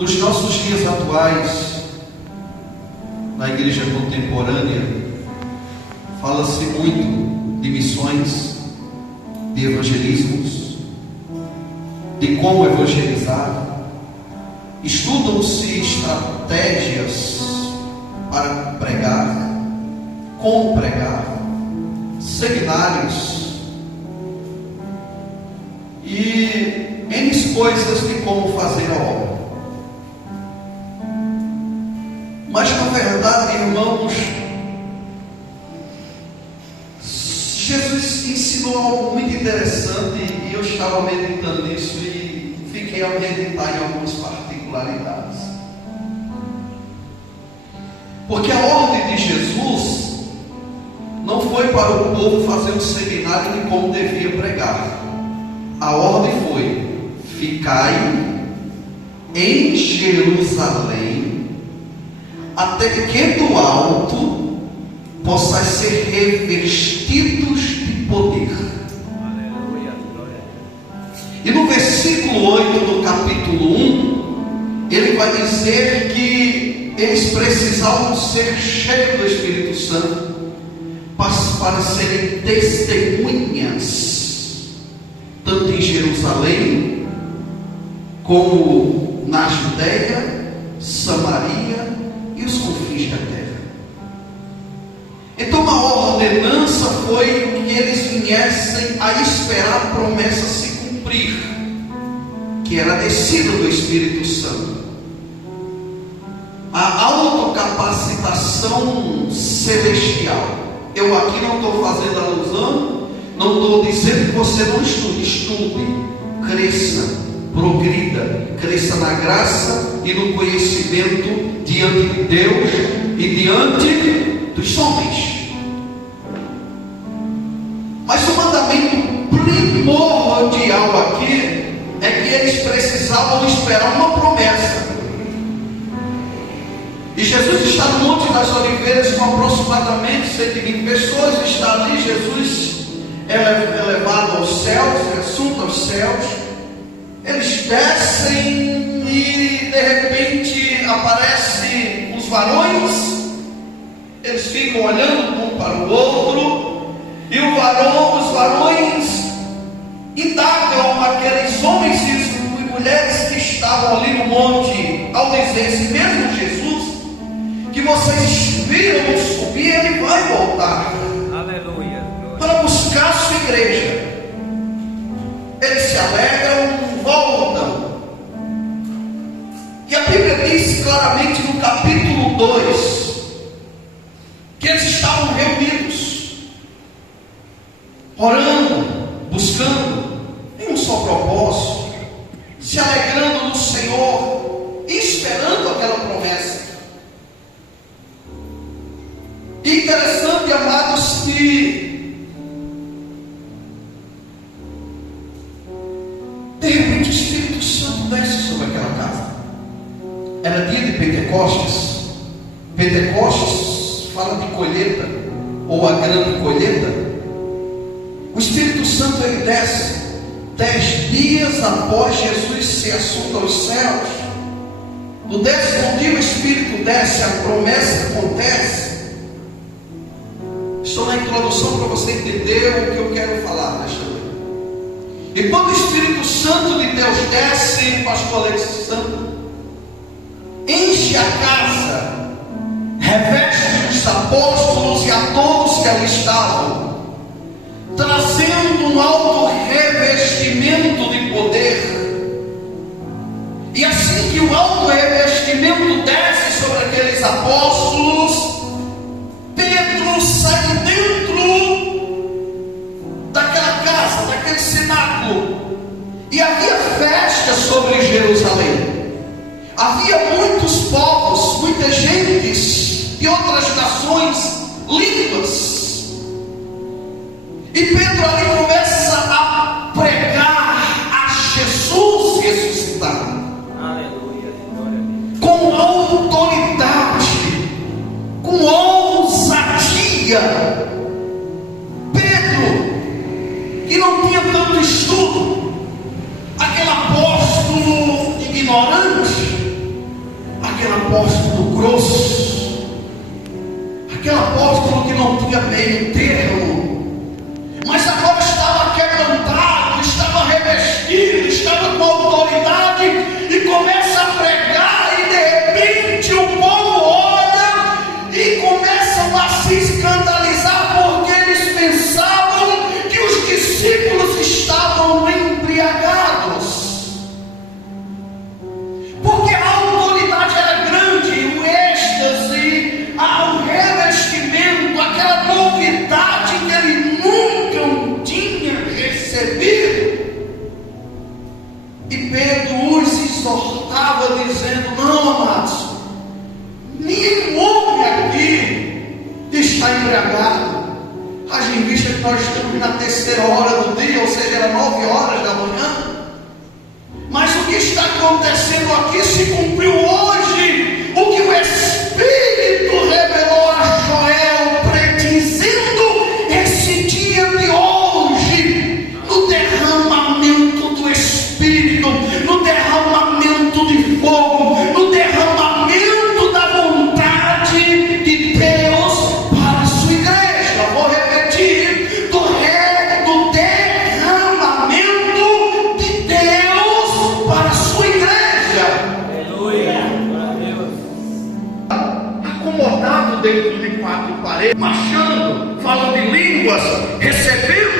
Nos nossos dias atuais, na igreja contemporânea, fala-se muito de missões, de evangelismos, de como evangelizar. Estudam-se estratégias para pregar, como pregar, seminários e N coisas de como fazer a obra. Mas na verdade, irmãos, Jesus ensinou algo muito interessante e eu estava meditando nisso e fiquei a meditar em algumas particularidades. Porque a ordem de Jesus não foi para o povo fazer um seminário de como devia pregar. A ordem foi: ficai em Jerusalém até que do alto possais ser revestidos de poder. Aleluia. E no versículo 8 do capítulo 1, ele vai dizer que eles precisavam ser cheios do Espírito Santo para serem testemunhas, tanto em Jerusalém, como na Judéia, Samaria e os confins da terra. Então a ordenança foi que eles viessem a esperar a promessa se cumprir, que era a descida do Espírito Santo, a autocapacitação celestial. Eu aqui não estou fazendo alusão, não estou dizendo que você não estude. Estude, cresça, progrida, cresça na graça e no conhecimento diante de Deus e diante dos homens. Mas o mandamento primordial aqui é que eles precisavam esperar uma promessa. E Jesus está no Monte das Oliveiras com aproximadamente 120 pessoas. Está ali, Jesus é levado aos céus, é assunto aos céus. Eles descem e de repente aparecem os varões. Eles ficam olhando um para o outro, e os varões indagam aqueles homens e mulheres que estavam ali no monte, ao dizer: esse mesmo Jesus que vocês viram subir, ele vai voltar. Aleluia. Para buscar a sua igreja. Eles se alegram, voltam. E a Bíblia diz claramente no capítulo 2 que eles estavam reunidos, orando, buscando em um só propósito, se alegrando no Senhor e esperando aquela promessa. E interessante, amados, que de repente o Espírito Santo desce sobre aquela casa. Era dia de Pentecostes. Pentecostes fala de colheita, ou a grande colheita. O Espírito Santo ele desce 10 dias após Jesus ser assunto aos céus. No 10º dia o Espírito desce, a promessa acontece. Estou na introdução para você entender o que eu quero falar nesta noite. E quando o Espírito Santo de Deus desce, pastor Alexandre, enche a casa, reveste os apóstolos e a todos que ali estavam, trazendo um alto revestimento de poder. E assim que o alto revestimento desce sobre aqueles apóstolos, Pedro sai de dentro daquela casa, daquele cenáculo, e havia festa sobre Jerusalém. Havia muitos povos, muitas gentes de outras nações, línguas. E Pedro ali começa a pregar a Jesus ressuscitado. Aleluia. Com autoridade, com ousadia. Pedro, que não tinha tanto estudo, aquele apóstolo ignorante, aquele apóstolo grosso, aquele apóstolo que não tinha meio termo, mas agora estava quebrantado, estava revestido, estava com autoridade e começa a pregar, e de repente o povo olha e começam a se escandalizar, porque eles pensavam que os discípulos estavam embriagados, porque a autoridade era grande, o êxtase, o revestimento, aquela novidade que ele nunca tinha recebido. E Pedro os exortava, dizendo: não, amados, nenhum homem aqui está embriagado. Haja em vista que nós estamos na terceira hora do dia, ou seja, era 9 horas da manhã. Mas o que está acontecendo aqui se cumpriu hoje, o que o Espírito revelou a Joel, predizendo esse dia de hoje, no derramamento do Espírito, no derramamento de fogo, no derramamento da vontade de Deus para a sua igreja. Vou repetir: do derramamento de Deus para a sua igreja. Aleluia. Acomodado dentro de 4 paredes, marchando, falando em línguas, recebendo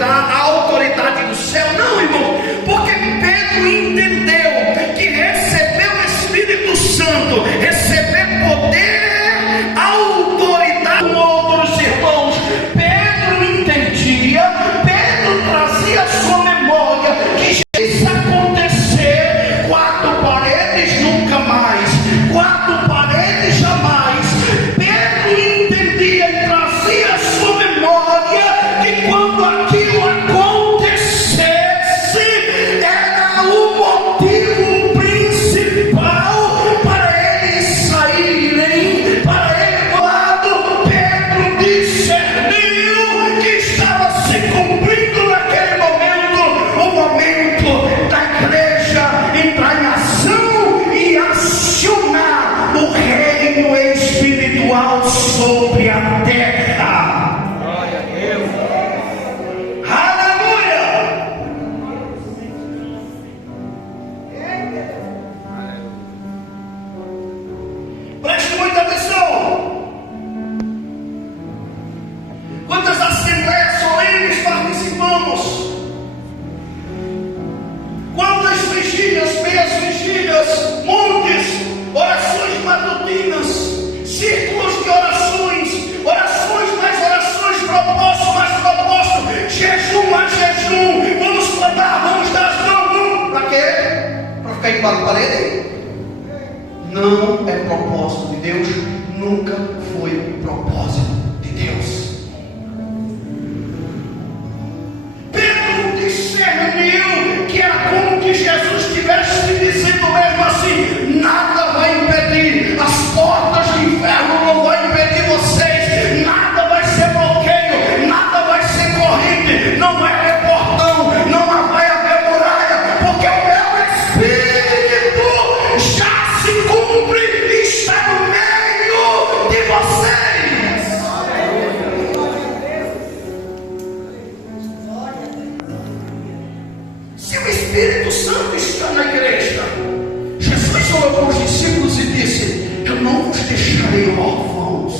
a autoridade do céu. Não, irmão, porque Pedro entendeu que receber o Espírito Santo, receber poder, autoridade. Com outros irmãos, Pedro entendia, Pedro trazia a sua memória que isso acontecer, 4 paredes nunca mais, 4 paredes jamais. Pedro entendia e trazia a sua memória que quando aquilo acontecesse, era o motivo principal para eles saírem, para ele lado. Pedro discerniu que estava se cumprindo naquele momento, o momento da igreja entrar em ação e acionar o reino espiritual sobre a terra. Glória a Deus. Aleluia! Preste muita atenção. Quantas assembleias solenes participamos? Quantas vigílias, meias vigílias, montes, orações matutinas, círculos de orações, orações mais orações, propósito mais propósito, jejum mais jejum, vamos clamar, vamos dar as mãos. Para quê? Para ficar em quatro paredes? Não é propósito de Deus, nunca foi propósito de Deus. Pedro discerniu que era como que Jesus estivesse dizendo mesmo assim: nada vai impedir, as portas do inferno não vão impedir vocês, nada vai ser bloqueio, nada vai ser corrente, não vai haver portão, não vai haver muralha, porque o meu Espírito já se cumpre e está no meio de vocês. Se o Espírito Santo está na igreja, Jesus falou com os discípulos e disse: eu não vos deixarei órfãos,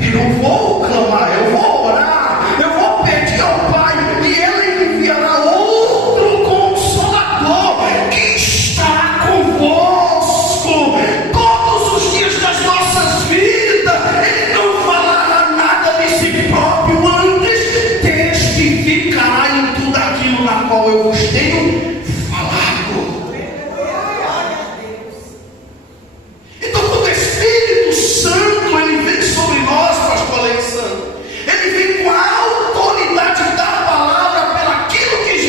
eu vou clamar, eu vou orar, eu vou pedir ao Pai, e Ele enviará outro Consolador que estará convosco todos os dias das nossas vidas. Ele não falará nada de si próprio, antes testificará em tudo aquilo na qual eu vos tenho falado. Então, quando o Espírito Santo ele vem sobre nós, pastor Alexandre, ele vem com a autoridade da palavra pelaquilo que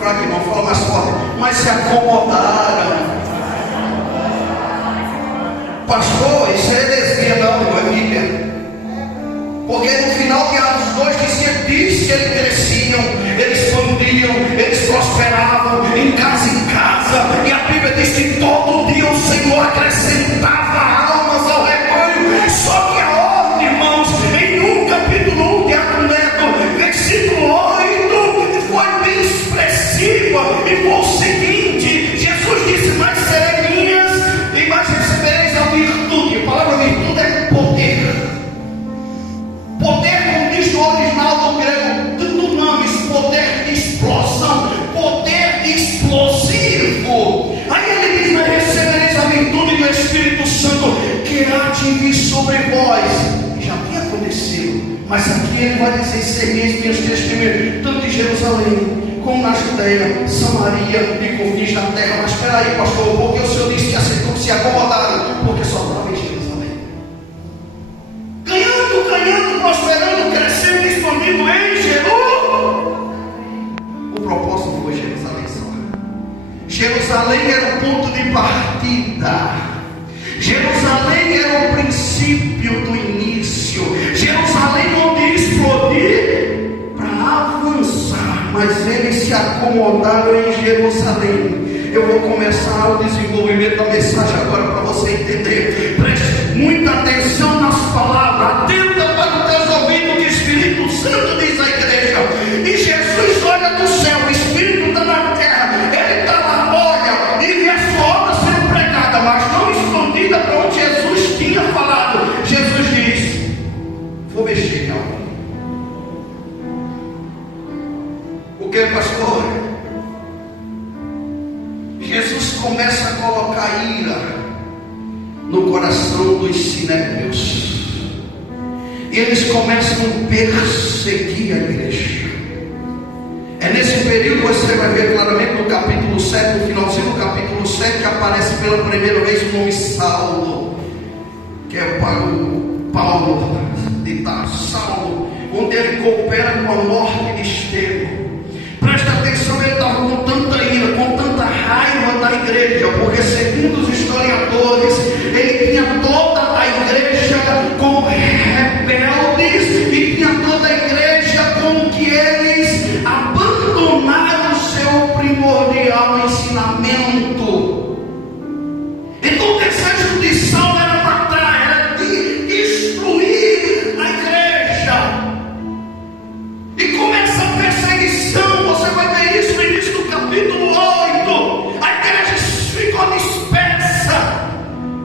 fraco, irmão, fala mais forte. Mas se acomodaram. Pastor, isso é heresia, não é Bíblia. Porque no final de Atos 2 diz que eles cresciam, eles expandiam, eles prosperavam em casa, e a Bíblia diz que todo dia o Senhor acrescentava almas ao rebanho. Só que a ordem, irmãos, em capítulo 1 de Atos Neto, versículo 8, foi bem expressiva, e foi o seguinte: Jesus disse: mas serei minhas, e mais recebereis a virtude. A palavra virtude é poder. Poder, como diz no original do grego, dunamis, poder de explosão, poder explosivo. Aí ele diz: mas recebereis a virtude do Espírito Santo, que há de vir sobre vós. Já tinha acontecido, mas aqui ele vai dizer: sereis minhas testemunhas, tanto em Jerusalém, como na Judeia, Samaria e confins da terra. Mas espera aí, pastor, porque o Senhor disse que aceitou que se acomodaram? Porque só estava em Jerusalém. Ganhando, prosperando, crescendo, expandindo em Jerusalém. O propósito foi Jerusalém só. Jerusalém era o ponto de partida. Jerusalém era o princípio do início. Jerusalém onde explodir para avançar. Mas eles se acomodaram em Jerusalém. Eu vou começar o desenvolvimento da mensagem agora para você entender. Preste muita atenção nas palavras. Atenta para os teus ouvidos, que o Espírito Santo diz à igreja. E Jesus olha do céu, o Espírito está na terra. Ele está lá, olha, e vê a sua obra sendo pregada, mas não escondida para onde Jesus tinha falado. Jesus diz: vou mexer em algo. O que, pastor? Jesus começa a colocar ira no coração dos sinédrios, e eles começam a perseguir a igreja. É nesse período, você vai ver claramente no capítulo 7, no finalzinho do capítulo 7, que aparece pela primeira vez o nome Saulo, que é o Paulo de Tarso, Saulo, onde ele coopera com a morte de Estevão. Presta atenção, ele estava com tanta ira, com tanta raiva da igreja, porque segundo os historiadores, ele tinha toda a igreja como rebeldes, e tinha toda a igreja como que eles abandonaram o seu primordial ensinamento. Então o desejo de Saulo era matar, era de destruir a igreja. E começa a perseguição. Você vai ver isso no início do capítulo 8. A igreja ficou dispersa.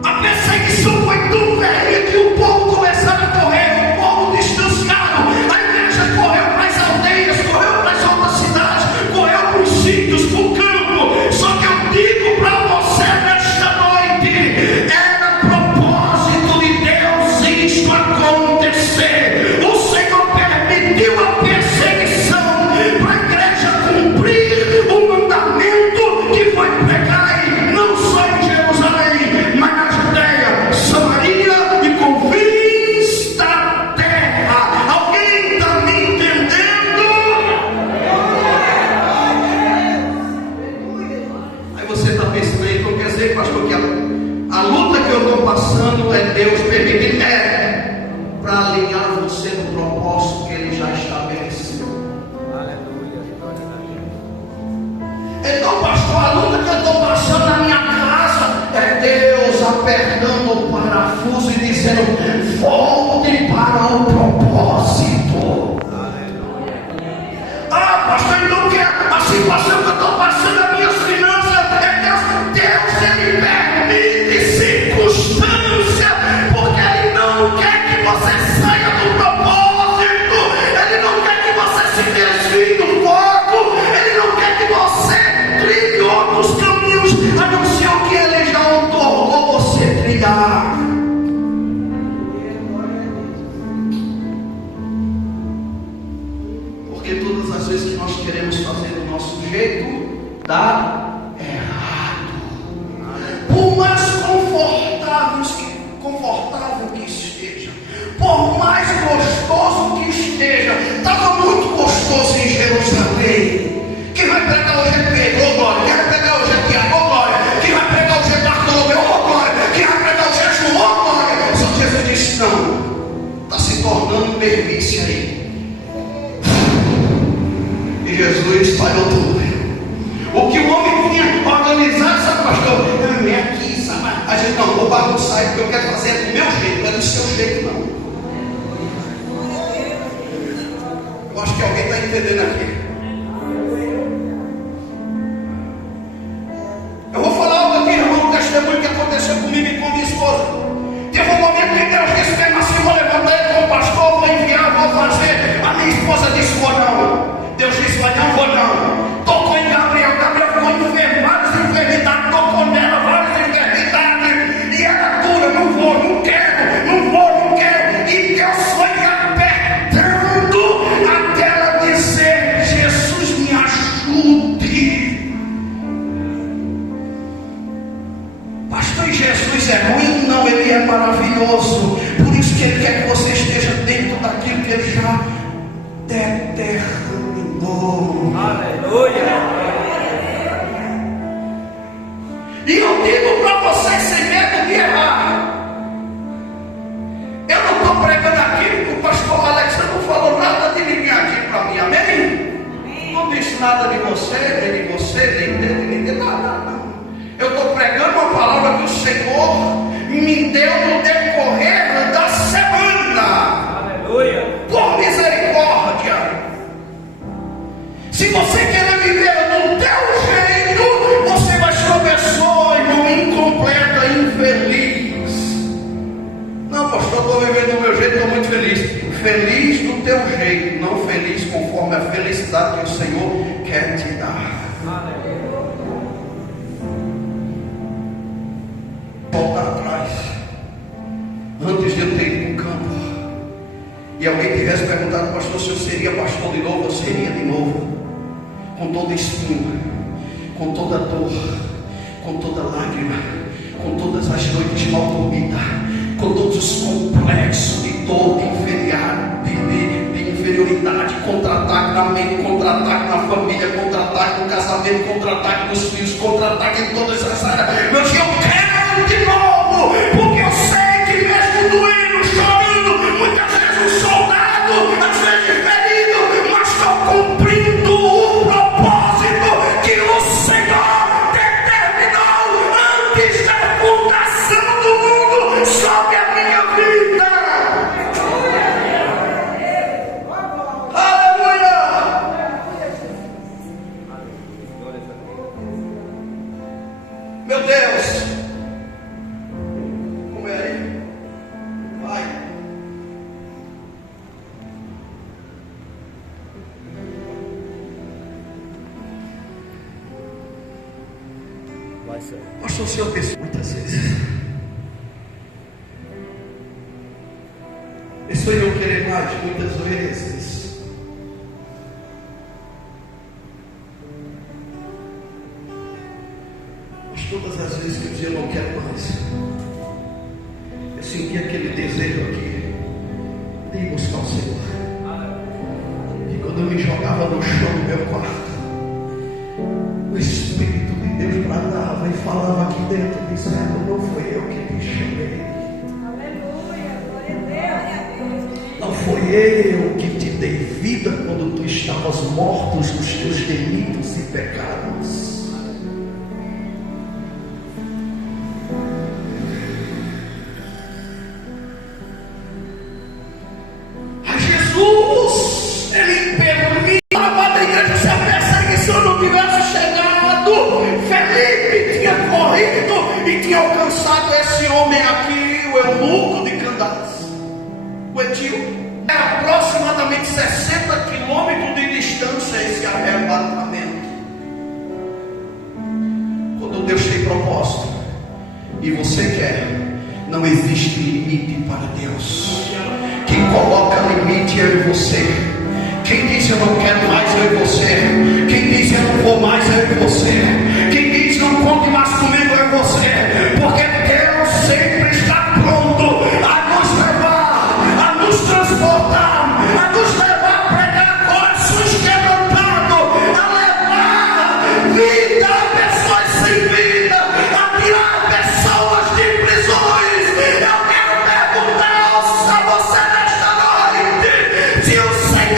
A perseguição foi tão velha que o povo começava a correr, o povo distanciado. A igreja correu para as aldeias, correu para as outras cidades, correu para os sítios, para o campo. Só que eu digo para você nesta noite: era propósito de Deus isto acontecer. O Senhor permitiu a perseguição para a igreja cumprir o mandamento que foi pregar, não só em Jerusalém, mas na Judeia, Samaria e confins da terra. Alguém está me entendendo? Aí você está pensando aí, então quer dizer, pastor, que a luta que eu estou passando é Deus permitindo, para alinhar você no propósito que Ele já estabeleceu. Aleluia. Então, pastor, a luta que eu estou passando na minha casa é Deus apertando o parafuso e dizendo: volte para o propósito. Ah, pastor, então que a situação que eu estou passando nas minhas finanças é Deus ele permite circunstância, porque Ele não quer que você saia do propósito, Ele não quer que você se desvie do foco, Ele não quer que você trilhe outros caminhos, a não ser o que Ele já otorgou você trilhar. Porque todas as vezes que nós queremos fazer do nosso jeito, dá errado. Por mais confortável que esteja, por mais gostoso que esteja, estava muito gostoso em Jerusalém. Quem vai pregar hoje E Jesus espalhou tudo. O que o homem tinha organizado, sabe, pastor? É aqui, sabe? A gente não, vou bagunçar, porque eu quero fazer do meu jeito, não é do seu jeito, não. Eu acho que alguém está entendendo aqui. Eu vou falar algo aqui, irmão, um testemunho que aconteceu comigo e com minha esposa. Teve um momento que Deus disse mesmo assim: vou levantar ele como pastor, vou enviar, vou fazer. A minha esposa disse: vou não. Deus disse: vai não, vou não. Tocou em Gabriel ficou enfermo, várias enfermidades, tocou nela, várias enfermidades. E ela dura: não vou, não quero, não vou, não quero. E Deus foi apertando até ela dizer: Jesus, me ajude. Pastor, Jesus é ruim? Não, Ele é maravilhoso. Por isso que Ele quer que você esteja dentro daquilo que Ele já determinou. Aleluia. E eu digo para você sem medo de errar. Eu não estou pregando aqui, o pastor Alex não falou nada de ninguém aqui para mim, amém? Não disse nada de você, nem de você, nem de nada. Eu estou pregando uma palavra que o Senhor me deu no decorrer da semana. Aleluia. Por misericórdia. Se você quer viver do teu jeito, você vai ser uma pessoa, irmão, incompleta, infeliz. Não, pastor, estou vivendo do meu jeito, estou muito feliz. Feliz do teu jeito, não feliz conforme a felicidade que o Senhor quer te dar. Aleluia. Voltar atrás, antes de eu ter ido para o campo, e alguém tivesse perguntado: pastor, se eu seria pastor de novo, eu seria de novo, com toda espinho, com toda dor, com toda lágrima, com todas as noites mal dormidas, com todos os complexos de dor, de inferioridade, contra-ataque na mente, contra-ataque na família, contra-ataque no casamento, contra-ataque nos filhos, contra-ataque em todas as áreas. Meu Deus, eu quero de novo, porque eu sei que mesmo doendo, chorando, muitas vezes um soldado, às vezes ferido, mas estou cumprindo o propósito que o Senhor determinou antes da fundação do mundo sobre a minha vida. Aleluia! Meu Deus! Como é aí? Vai! Vai ser. Pastor, o Senhor pensou muitas vezes: isso eu querer mais muitas vezes. Mas todas as vezes que eu dizia: eu não quero mais, eu senti aquele desejo aqui de ir buscar o Senhor. E quando eu me jogava no chão do meu quarto, o Espírito de Deus bradava e falava aqui dentro, dizendo: não foi eu que te chamei. Aleluia, glória a Deus. Não foi eu que te dei vida quando tu estavas mortos nos teus delitos e pecados. A Jesus, Ele permitiu a igreja, se a perseguição não tivesse chegado, Felipe tinha corrido e tinha alcançado esse homem aqui, o eunuco de Candace, o etíope. É aproximadamente 60 quilômetros de distância esse arrebatamento. Quando Deus tem propósito e você quer, não existe limite para Deus. Quem coloca limite é eu e você. Quem diz eu não quero mais, eu e você. Quem diz eu não vou mais, eu e você. Quem diz não conte mais comigo, eu e você. Porque Deus sempre está pronto a nos levar, a nos transportar, a nos levar a pregar corações quebrantados, a levar vida a pessoas sem vida, a tirar pessoas de prisões. Eu quero perguntar a você nesta noite: se o Senhor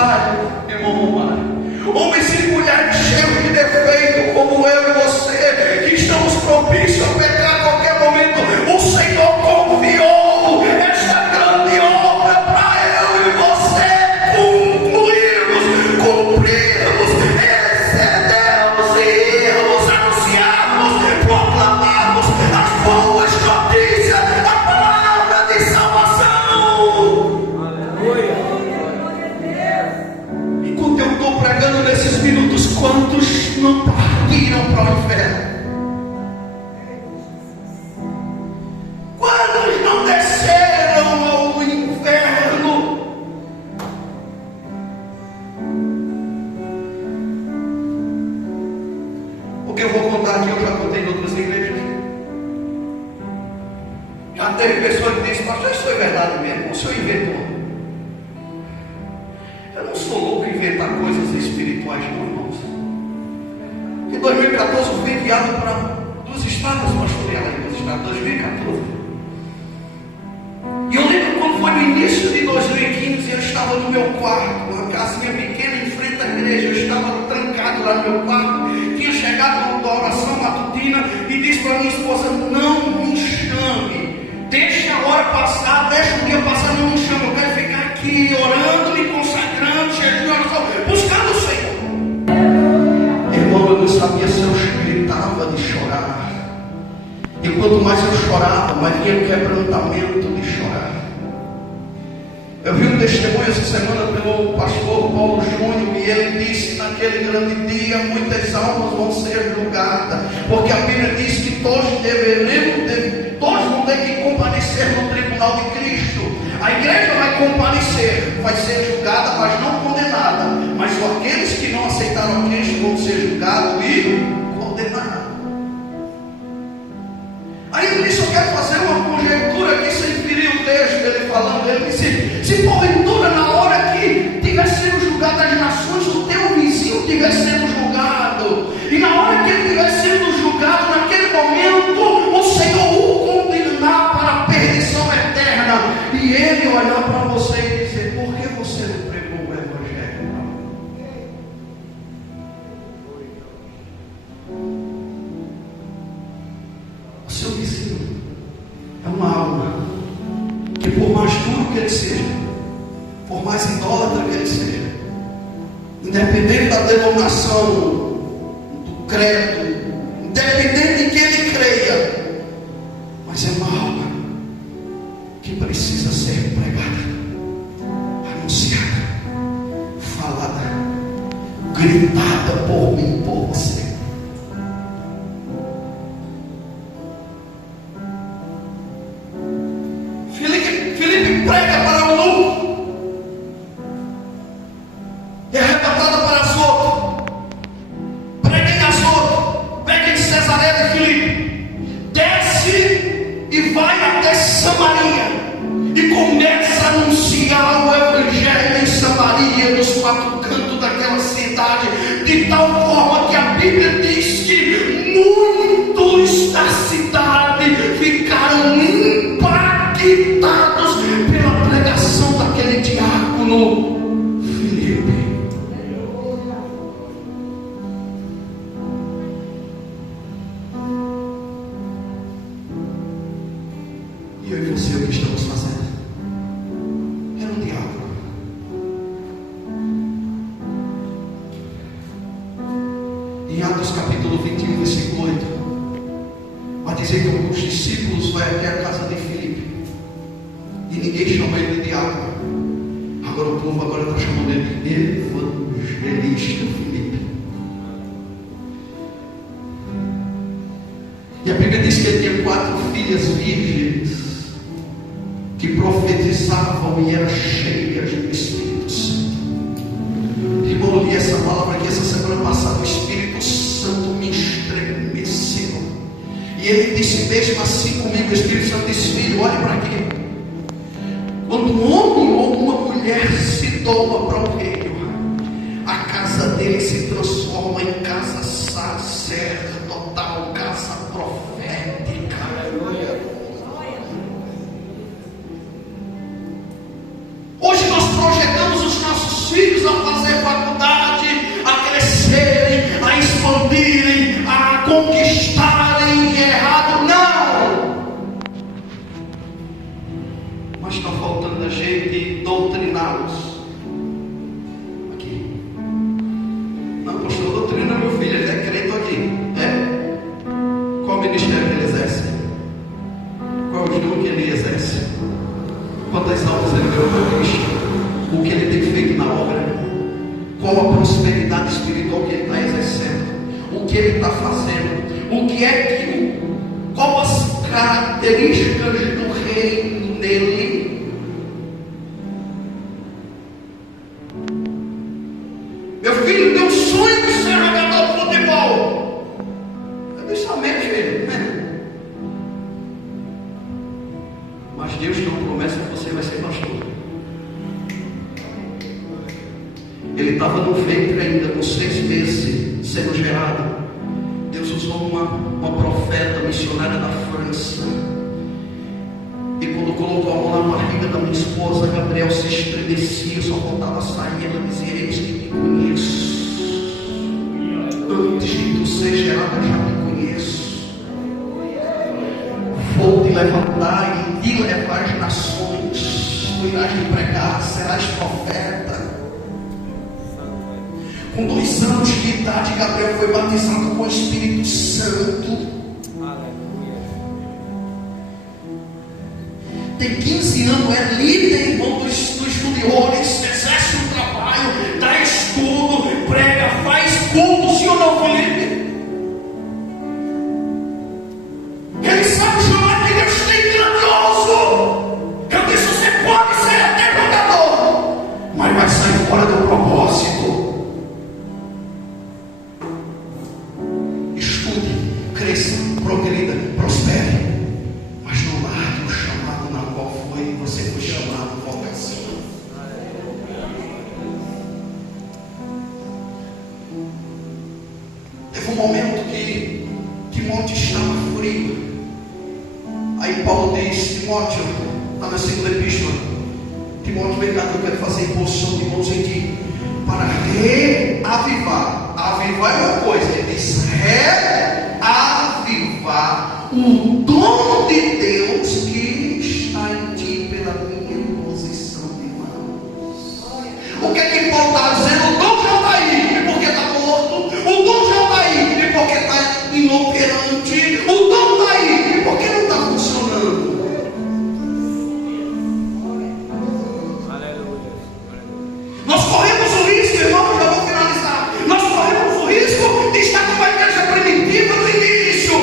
trabalho, irmão Romário. Homens e mulheres cheios de defeito, como eu e você, que estamos propícios a pecar a qualquer momento. O Senhor confiou esta grande obra para eu e você cumprirmos, excedermos e irmos, anunciarmos, proclamarmos as boas notícias, a palavra de salvação. Aleluia. Enquanto eu estou pregando nesses minutos, quantos não partiram para o inferno? Quantos não desceram ao inferno? O que eu vou contar aqui, eu já contei em outras igrejas. Já teve pessoa que disse: pastor, isso foi verdade mesmo, o senhor inventou. Eu não sou louco em inventar coisas espirituais, não, irmãos. Em 2014 eu fui enviado para 2 estados, pastorear lá em 2 estados, 2014. E eu lembro quando foi no início de 2015, eu estava no meu quarto, uma casinha pequena em frente à igreja. Eu estava trancado lá no meu quarto, tinha chegado da oração matutina e disse para minha esposa: não me chame, deixa a hora passar, deixa o dia passar, não me chame, eu quero ficar aqui orando, me consagrando, cheio de oração, buscando o Senhor. Irmão, eu não sabia se eu gritava de chorar. E quanto mais eu chorava, mais vinha quebrantamento de chorar. Eu vi um testemunho essa semana pelo pastor Paulo Júnior, e ele disse: naquele grande dia muitas almas vão ser julgadas, porque a Bíblia diz que todos vão ter que comparecer no tribunal de Cristo. A igreja vai comparecer, vai ser julgada, mas não condenada. Mas só aqueles que não aceitaram a Cristo vão ser julgados e condenados. Aí ele disse: eu quero fazer uma conjectura aqui sem ferir o texto dele falando. Ele disse: se porventura na hora que tiver sendo julgado as nações, o teu vizinho estiver sendo julgado, e na hora que ele estiver sendo julgado, naquele momento o Senhor o condenar para a perdição eterna, e ele olhar para você e dizer: por que você não pregou o Evangelho? O seu vizinho é uma alma que, por mais duro que ele seja, por mais idólatra que ele seja, independente da denominação, do credo, independente de que ele creia, mas é uma alma que precisa ser pregada, anunciada, falada, gritada por mim, por você. Filipe prega para o Lu e arrebatada para Azoto. Prega em Azoto, prega em Cesareia de Filipe, desce e vai até Samaria e começa a anunciar o Evangelho em Samaria, nos 4 cantos daquela cidade, de tal forma que a Bíblia diz que muitos da cidade ficaram impactados pela pregação daquele diácono Filipe. E eu e você, o que estamos fazendo? Era um diácono. Em Atos capítulo 21, versículo 8, vai dizer que os discípulos vão até a casa de Filipe, e ninguém chama ele de diácono. Agora o povo está chamando ele de evangelista Filipe. E a Bíblia diz que ele tinha 4 filhas virgens que profetizavam e eram cheias do Espírito Santo. Irmão, eu li essa palavra aqui essa semana passada. O Espírito Santo me estremeceu. E ele disse mesmo assim comigo: o Espírito Santo disse: filho, olhe para aqui. Quando um homem ou uma mulher se doa para o reino, a casa dele se transforma em casa sacerdotal, casa profética. Hoje nós projetamos os nossos filhos a fazer faculdade, a crescerem, a expandirem, a conquistarem de errado, não. Mas está faltando a gente doutriná-los. Aqui. Não, pastor, doutrina meu filho, ele é crente aqui. É? Qual ministério que ele exerce? Qual o dom que ele exerce? Quantas almas ele deu para Cristo? O que ele tem feito na obra? Qual a prosperidade espiritual que ele está exercendo? O que ele está fazendo? O que é que? Qual as características do reino nele? Meu filho tem um sonho de ser jogador de futebol. Eu disse amém, filho. Mas Deus tem uma promessa que você vai ser pastor. Ele estava no ventre ainda, com 6 meses, sendo gerado. Deus usou uma profeta missionária da França. E quando colocou a mão na barriga da minha esposa, Gabriel se estremecia, só faltava sair. Ela dizia: eis que te conheço. Antes de tu ser gerado, eu já te conheço. Vou te levantar e te levar às nações. Tu irás me pregar, serás profeta. Com 2 anos de idade, Gabriel foi batizado com o Espírito Santo. Tem 15 anos, é líder, irmão, dos juniores, exerce um trabalho, dá estudo, prega, faz culto, sim ou não, Felipe? Ele sabe o chamado que Deus tem grandioso. Eu disse: você pode ser até jogador, mas vai sair fora do propósito. Cresça, progrida, prospere, mas não largue o chamado na qual você foi chamado, vocação. Teve um momento que Timóteo estava frio. Aí Paulo diz: Timóteo, está na 2ª epístola, Timóteo, vem cá que eu quero fazer imposição de mãos em ti, para reavivar. Avivar é uma coisa, ele diz reavivar o dom de Deus que está em ti pela minha imposição de mãos. O que é que Paulo está dizendo? O dom já está aí, e porque está morto. O dom já está aí, e porque está inoperante. O dom está aí, e porque não está funcionando. Nós corremos o risco, irmão, já vou finalizar. Nós corremos o risco de estar com uma igreja primitiva no início,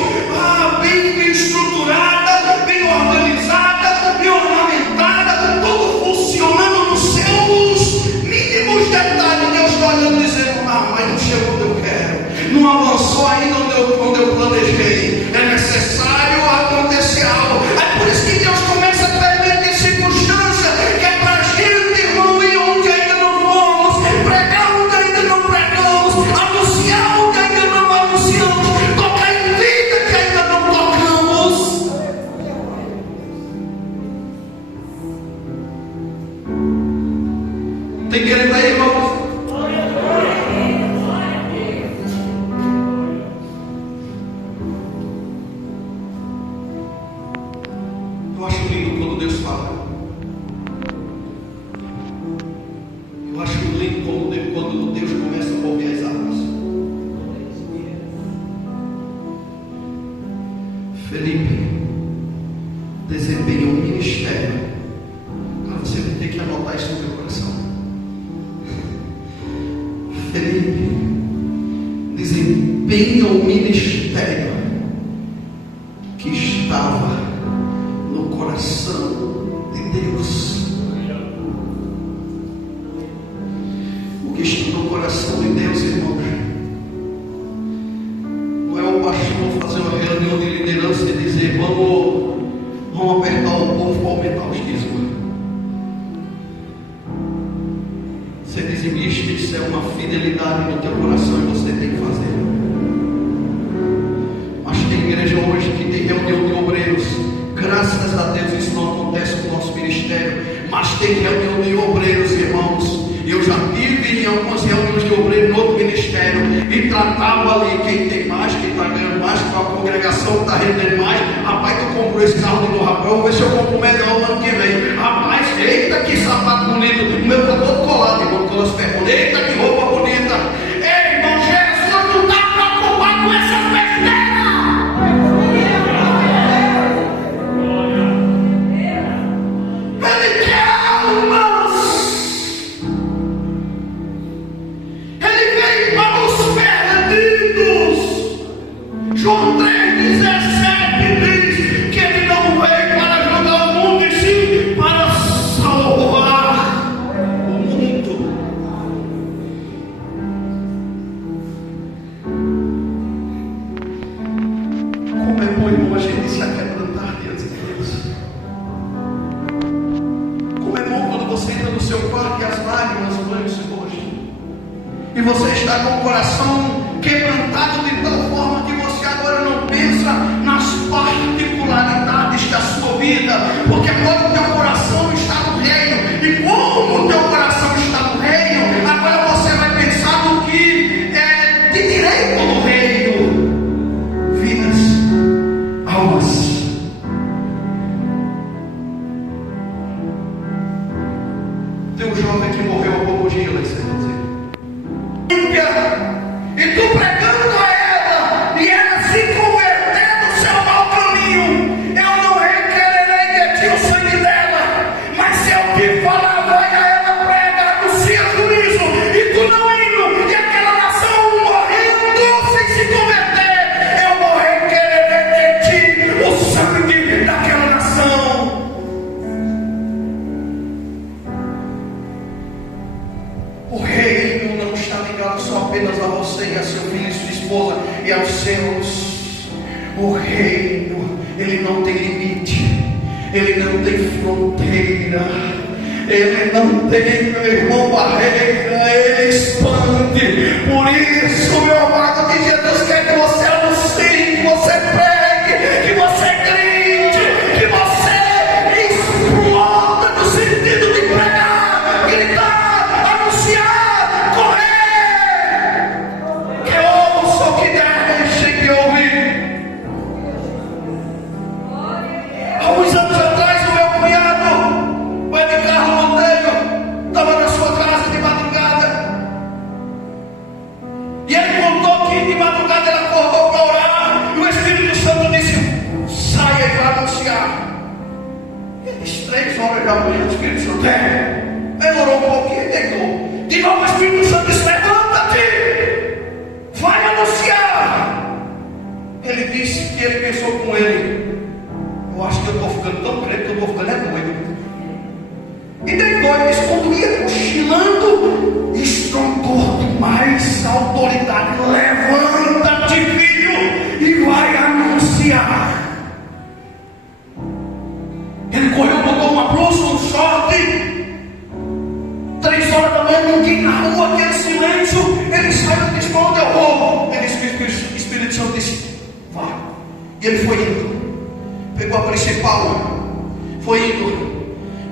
bem estruturada, bem organizada, bem ornamentada, tudo funcionando nos seus mínimos detalhes. Deus está olhando e dizendo: mas não chegou onde eu quero, não avançou ainda onde eu planejei. É necessário acontecer algo. É por isso que Deus começa a permitir circunstância, que é para a gente, irmão, ir onde ainda não fomos, pregar onde ainda não pregamos, anunciar onde ainda não anunciamos, tocar em vida que ainda não tocamos. Tem querendo aí, irmãos? Eu acho lindo quando Deus fala. Eu acho lindo quando Deus começa a mover as águas. Felipe desempenha um ministério. Cara, você vai ter que anotar isso no meu coração. Felipe desempenha um ministério que estava no coração de Deus. O que está no coração de Deus, irmãos, não é o pastor fazer uma reunião de liderança e dizer: vamos apertar o povo para aumentar os dízimos. Ser dizimista, isso é uma fidelidade no teu coração e você tem que fazer. Mas tem igreja hoje que tem reunião de obreiros. Graças a Deus isso não acontece com o nosso ministério. Mas tem reunião de obreiros, irmãos. Eu Eu já tive em algumas reuniões de obreiro no outro ministério e tratava ali quem tem mais, quem está ganhando mais, qual a congregação que está rendendo mais. Rapaz, tu comprou esse carro de novo, rapaz, eu vou ver se eu compro melhor no ano que vem. Rapaz, eita que sapato bonito, o meu está todo colado, igual todas as perguntas. Eita que roupa bonita. Ei, irmão, Jesus não está preocupado com essas besteiras. Ele quer almas. Ele veio para os perdidos. João 3,17 diz que ele não veio para julgar o mundo, e sim para salvar o mundo. Como é bom, irmão, a gente se aquebrantar diante de Deus. Como é bom quando você entra no seu quarto e as lágrimas banham seu rosto. E você está com o coração quebrantado de tal forma que você agora não pensa nas particularidades da sua vida, porque agora o teu coração está no reino, e como o teu coração está no reino, agora você vai pensar no que é de direito no reino: vidas, almas. Tem um jovem que morreu há poucos dias, e tu pregando a ela, e ela se convertendo no seu mau caminho. Eu não requererei de ti o sangue dela, mas se eu te falar, vai a ela, prega, anuncia juízo, e tu não indo, e aquela nação morrendo sem se converter, eu não requererei de ti o sangue daquela nação. O reino não está ligado só apenas a você e a seu filho e sua esposa e aos seus. O reino, ele não tem limite, ele não tem fronteira, ele não tem, meu irmão, barreira, ele expande. Por isso, meu amado, que Jesus quer que você anuncie, que você pregue, que você grite, que você exploda no sentido de pregar, gritar, anunciar, correr, que ouça o que deixem de ouvir. Alguns anos atrás, o meu cunhado, o Edgar Monteiro, estava na sua casa de madrugada, e ele contou que de madrugada ele acordou para orar, e o Espírito Santo disse: saia e vai anunciar. Ele disse: 3 horas da manhã, o Espírito Santo ele orou um pouquinho e deitou. De novo o Espírito Santo disse: levanta-te, vai anunciar. Ele disse que ele pensou com ele: eu acho que eu estou ficando tão crente que eu estou ficando doido. E deitou. Ele disse: quando ia cochilando, estrondou demais a autoridade: levanta-te, filho, e vai anunciar. Ele correu, botou uma blusa, um short. 3 horas da manhã, ninguém na rua, aquele silêncio. Ele saiu e disse: para onde eu vou? Ele disse: o Espírito Santo disse: vá. E ele foi indo, pegou a principal, foi indo.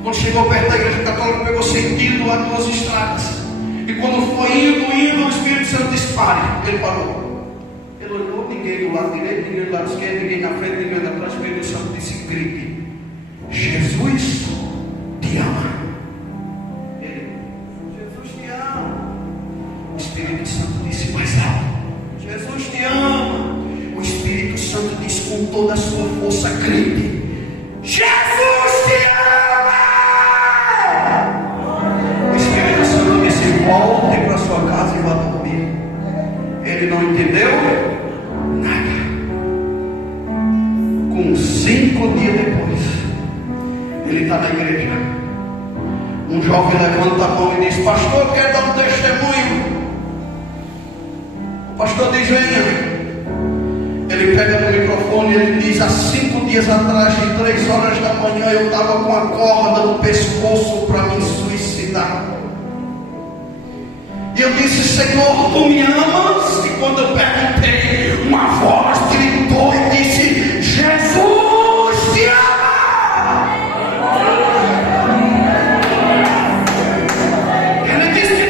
Quando chegou perto da igreja católica, pegou sentido lá 2 estradas. E quando foi indo, o Espírito Santo disse: pare. Ele parou. Ele olhou, ninguém do lado direito, ninguém do lado esquerdo, ninguém na frente, ninguém atrás. O Espírito Santo disse: grite: Jesus te ama. Ele: Jesus te ama. O Espírito Santo disse mais alto: Jesus te ama. O Espírito Santo disse com toda a sua força: grite: Jesus te ama. O Espírito Santo disse: volte para sua casa e vá dormir. Ele não entendeu nada. Com 5 dias depois, ele está na igreja. Um jovem levanta a mão e diz: pastor, eu quero dar um testemunho. O pastor diz: venha. Ele pega no microfone e ele diz: há 5 dias atrás, de 3 horas da manhã, eu estava com a corda no pescoço para me suicidar. E eu disse: Senhor, tu me amas? E quando eu perguntei, uma voz gritou e disse: Jesus te ama. Ele disse que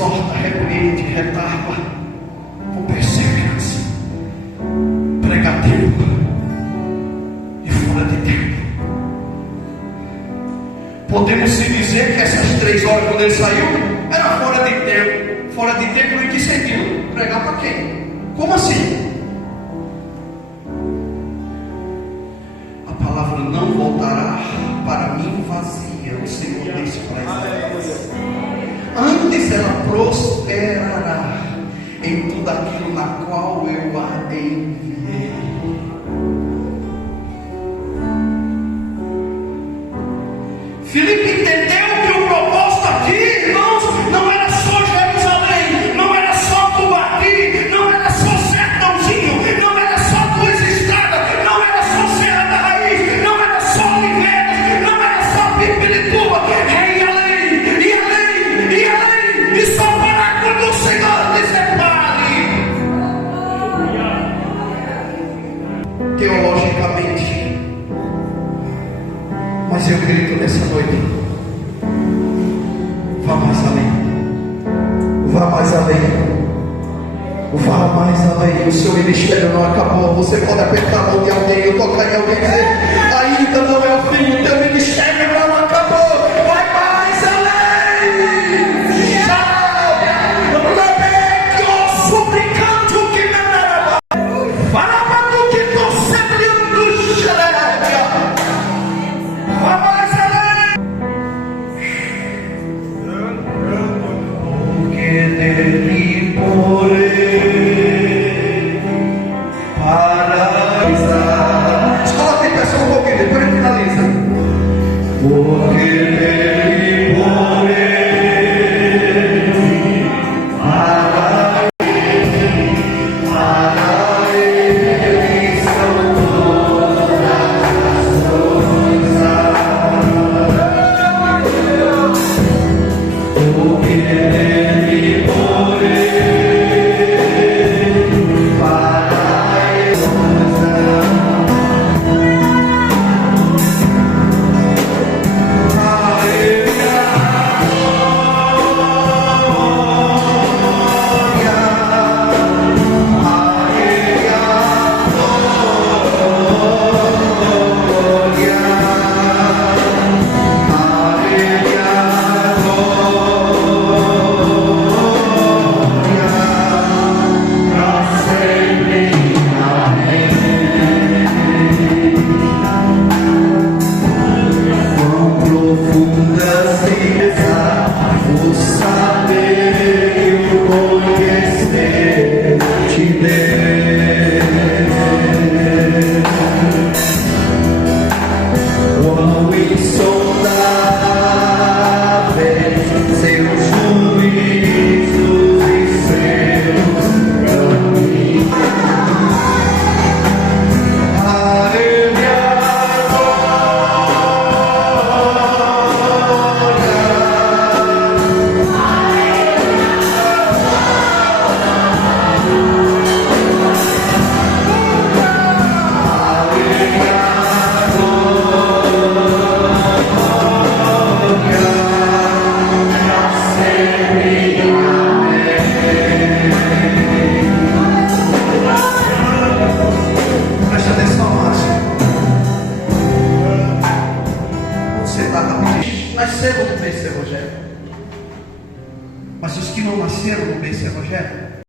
exorta, repreende, retarda com perseverança. Prega a tempo e fora de tempo. Podemos se dizer que essas 3 horas quando ele saiu era fora de tempo. Fora de tempo em que sentido? Pregar para quem? Como assim? A palavra não voltará para mim vazia, o Senhor disse para Isaías. Antes ela prosperará em tudo aquilo na qual eu a enviei. Filipe entendeu que o propósito aqui, irmãos, não era só Jerusalém, não era só Tubati, não era só Sertãozinho, não era só 2 estradas, não era só Serra da Raiz, não era só Oliveiras, não era só Pirpirituba, é ir além, e além, e além, e só parar quando o Senhor dizer pare. Teologicamente, mas eu grito nessa noite: vá mais além, vá mais além, vá mais além. O seu ministério não acabou. Você pode apertar a mão de alguém, eu tocar em alguém e dizer: ainda não é o fim, o teu ministério não acabou. Vai mais além. Suplicando que me dará. Falando que estou sempre xereca. Vá mais além. Porque dele porei para pisar. Só tem pessoa um pouquinho, depois ele finaliza. Porque dele porei para ele são todas as coisas. Porque dele porei para ele nasceram no BC Rogério. Mas os que não nasceram no BC Rogério